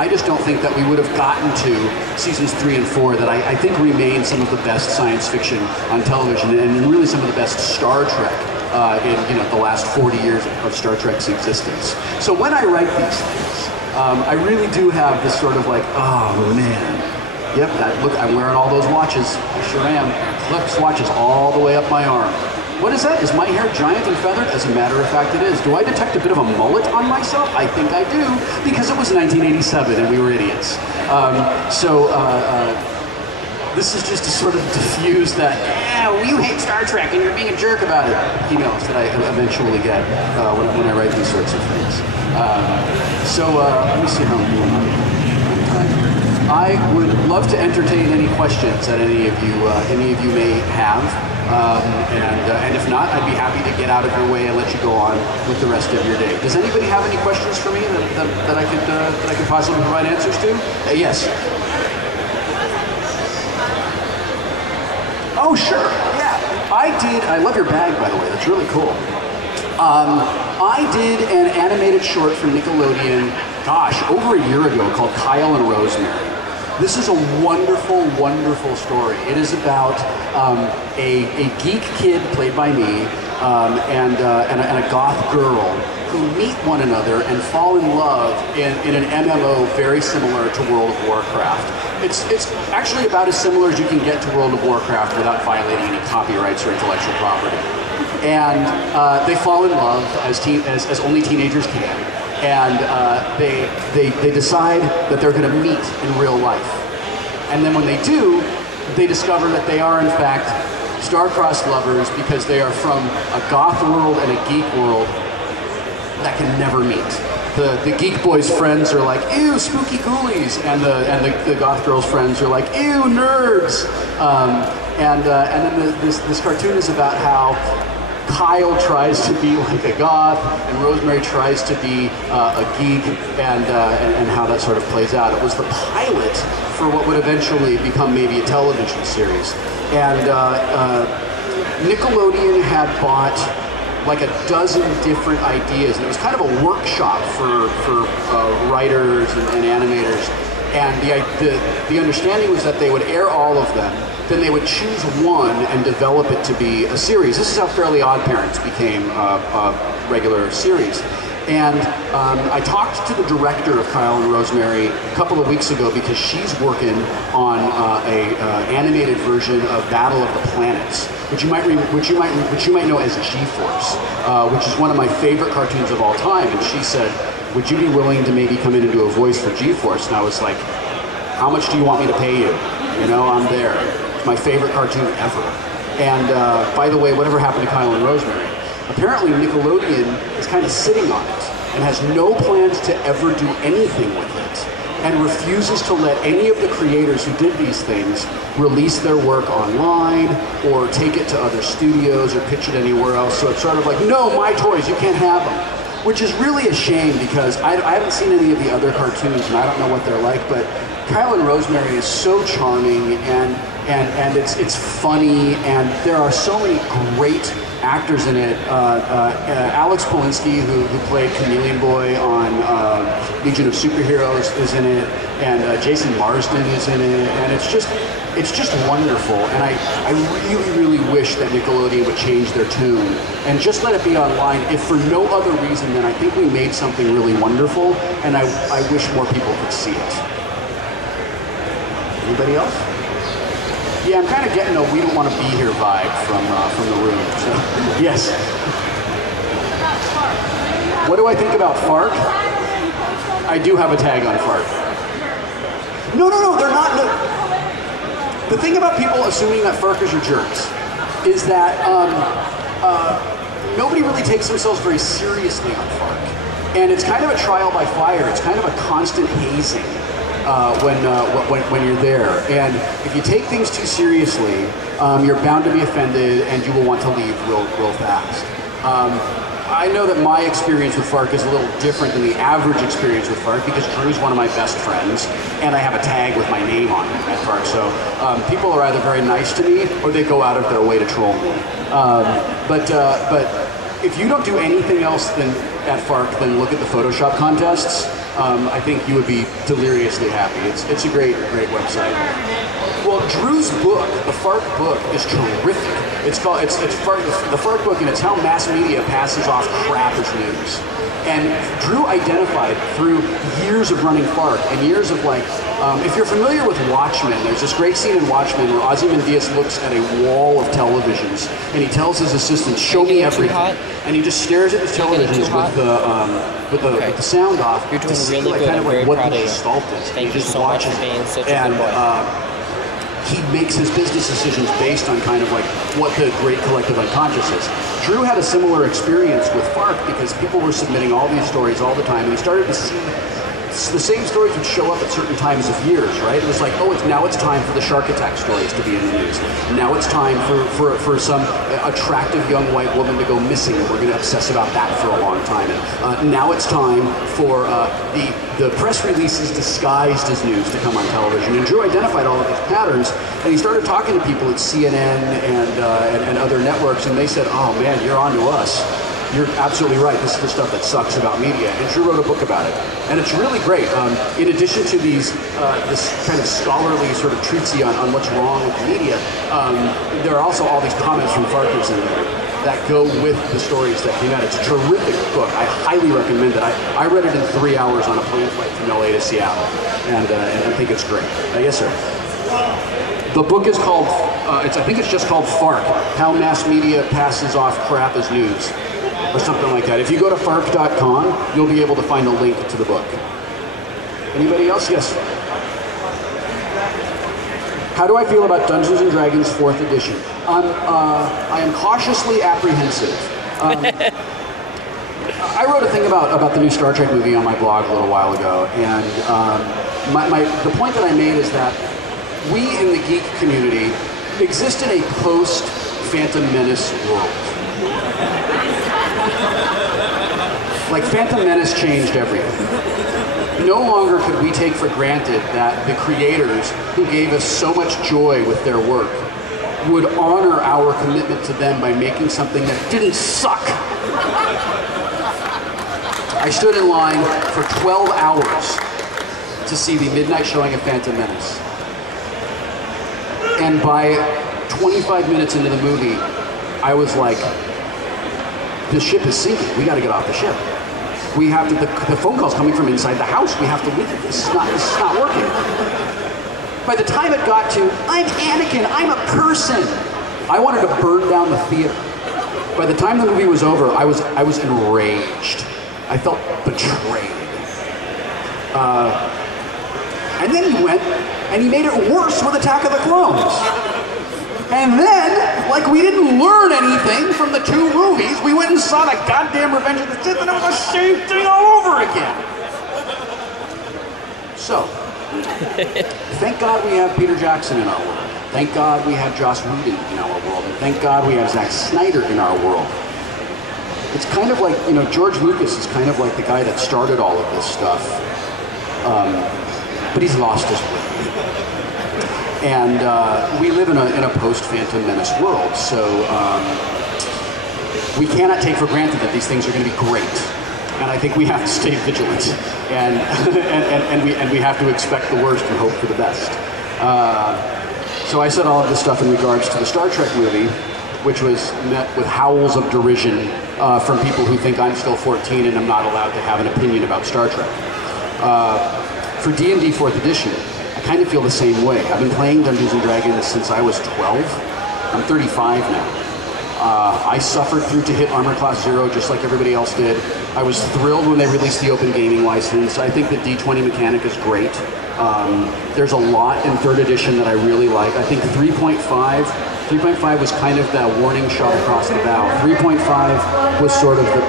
I just don't think that we would have gotten to seasons 3 and 4 that I think remain some of the best science fiction on television, and really some of the best Star Trek in the last 40 years of Star Trek's existence. So when I write these things, I really do have this sort of like, oh man, yep, look, I'm wearing all those watches. I sure am. Look, swatches all the way up my arm. What is that? Is my hair giant and feathered? As a matter of fact, it is. Do I detect a bit of a mullet on myself? I think I do, because it was 1987 and we were idiots. This is just to sort of diffuse that, yeah, well, you hate Star Trek and you're being a jerk about it, emails that I eventually get when I write these sorts of things. Let me see how I'm doing on time. I would love to entertain any questions that any of you may have. And if not, I'd be happy to get out of your way and let you go on with the rest of your day. Does anybody have any questions for me that I could possibly provide answers to? Yes. Oh, sure. Yeah. I love your bag, by the way. That's really cool. I did an animated short for Nickelodeon, gosh, over a year ago called Kyle and Rosemary. This is a wonderful, wonderful story. It is about a geek kid played by me and a goth girl who meet one another and fall in love in an MMO very similar to World of Warcraft. It's actually about as similar as you can get to World of Warcraft without violating any copyrights or intellectual property. And they fall in love as only teenagers can. And they decide that they're going to meet in real life. And then when they do, they discover that they are in fact star-crossed lovers because they are from a goth world and a geek world that can never meet. The geek boy's friends are like, ew, spooky ghoulies, and the goth girl's friends are like, ew, nerds. And then this cartoon is about how Kyle tries to be like a goth, and Rosemary tries to be a geek, and how that sort of plays out. It was the pilot for what would eventually become maybe a television series. And Nickelodeon had bought like a dozen different ideas, and it was kind of a workshop for writers and animators. And the understanding was that they would air all of them, then they would choose one and develop it to be a series. This is how Fairly Odd Parents became a regular series. And I talked to the director of Kyle and Rosemary a couple of weeks ago because she's working on an animated version of Battle of the Planets, which you might know as G-Force, which is one of my favorite cartoons of all time. And she said, would you be willing to maybe come in and do a voice for G-Force? And I was like, how much do you want me to pay you? You know, I'm there. It's my favorite cartoon ever. And by the way, whatever happened to Kyle and Rosemary? Apparently Nickelodeon is kind of sitting on it and has no plans to ever do anything with it, and refuses to let any of the creators who did these things release their work online or take it to other studios or pitch it anywhere else. So it's sort of like, no, my toys, you can't have them. Which is really a shame because I haven't seen any of the other cartoons and I don't know what they're like, but Kyle and Rosemary is so charming and it's funny, and there are so many great actors in it. Alex Polinsky, who played Chameleon Boy on Legion of Superheroes, is in it, and Jason Marsden is in it, and it's just wonderful. And I really, really wish that Nickelodeon would change their tune and just let it be online, if for no other reason than I think we made something really wonderful, and I wish more people could see it. Anybody else? Yeah, I'm kind of getting a we don't want to be here vibe from the room. So, yes. What do I think about FARC? I do have a tag on FARC. No, they're not. No. The thing about people assuming that FARCers are jerks is that nobody really takes themselves very seriously on FARC. And it's kind of a trial by fire. It's kind of a constant hazing. When you're there, and if you take things too seriously, you're bound to be offended, and you will want to leave real fast. I know that my experience with FARC is a little different than the average experience with FARC because Drew's one of my best friends, and I have a tag with my name on it at FARC. So people are either very nice to me or they go out of their way to troll me. But if you don't do anything else at FARC than look at the Photoshop contests, I think you would be deliriously happy. It's a great website. Well, Drew's book, the FARC book, is terrific. It's called the FARC book, and it's how mass media passes off crap as news. And Drew identified through years of running FARC and years of like, if you're familiar with Watchmen, there's this great scene in Watchmen where Ozymandias looks at a wall of televisions and he tells his assistant, "Show me everything," and he just stares at the televisions with the sound off to see like kind of like what the gestalt is. Thank you so much for being such a good boy. He makes his business decisions based on kind of like what the great collective unconscious is. Drew had a similar experience with FARC because people were submitting all these stories all the time, and he started to see the same stories would show up at certain times of years, right? It was like, oh, now it's time for the shark attack stories to be in the news. Now it's time for some attractive young white woman to go missing, and we're going to obsess about that for a long time. And now it's time for the press releases disguised as news to come on television. And Drew identified all of these patterns, and he started talking to people at CNN and other networks, and they said, "Oh man, you're on to us. You're absolutely right. This is the stuff that sucks about media." And Drew wrote a book about it, and it's really great. In addition to this kind of scholarly sort of treatise on what's wrong with the media, there are also all these comments from FARCers in there that go with the stories that came out. It's a terrific book. I highly recommend it. I read it in 3 hours on a plane flight from LA to Seattle, and I think it's great. Yes, sir. The book is called, I think it's just called FARC, How Mass Media Passes Off Crap as News, or something like that. If you go to farc.com, you'll be able to find a link to the book. Anybody else? Yes. How do I feel about Dungeons & Dragons 4th edition? I am cautiously apprehensive. I wrote a thing about the new Star Trek movie on my blog a little while ago, and the point that I made is that we in the geek community exist in a post-Phantom Menace world. Like, Phantom Menace changed everything. No longer could we take for granted that the creators who gave us so much joy with their work would honor our commitment to them by making something that didn't suck. I stood in line for 12 hours to see the midnight showing of Phantom Menace. And by 25 minutes into the movie, I was like, the ship is sinking. We got to get off the ship. We have to, the phone call's coming from inside the house. We have to leave. This is not working. By the time it got to, I'm Anakin, I'm a person, I wanted to burn down the theater. By the time the movie was over, I was enraged. I felt betrayed. And then he went and he made it worse with Attack of the Clones. And then, like we didn't learn anything from the two movies, we went and saw the goddamn Revenge of the Sith, and it was the same thing all over again. So, thank God we have Peter Jackson in our world. Thank God we have Joss Whedon in our world. And thank God we have Zack Snyder in our world. It's kind of like, you know, George Lucas is kind of like the guy that started all of this stuff. But he's lost his way. And we live in a post-Phantom Menace world, so we cannot take for granted that these things are going to be great. And I think we have to stay vigilant, and we have to expect the worst and hope for the best. So I said all of this stuff in regards to the Star Trek movie, which was met with howls of derision from people who think I'm still 14 and I'm not allowed to have an opinion about Star Trek. For D&D 4th edition, I kind of feel the same way. I've been playing Dungeons & Dragons since I was 12. I'm 35 now. I suffered through to hit Armor Class 0 just like everybody else did. I was thrilled when they released the Open Gaming License. I think the D20 mechanic is great. There's a lot in 3rd edition that I really like. I think 3.5 was kind of that warning shot across the bow. 3.5 was sort of the...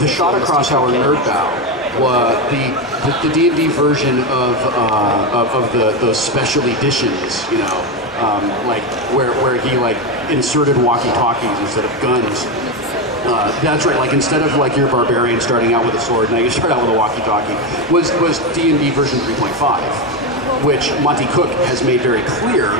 The shot across our nerd bow was the D&D version of those special editions, you know, like where he like inserted walkie-talkies instead of guns. That's right, like instead of like your barbarian starting out with a sword, now you start out with a walkie-talkie, was D&D version 3.5. which Monty Cook has made very clear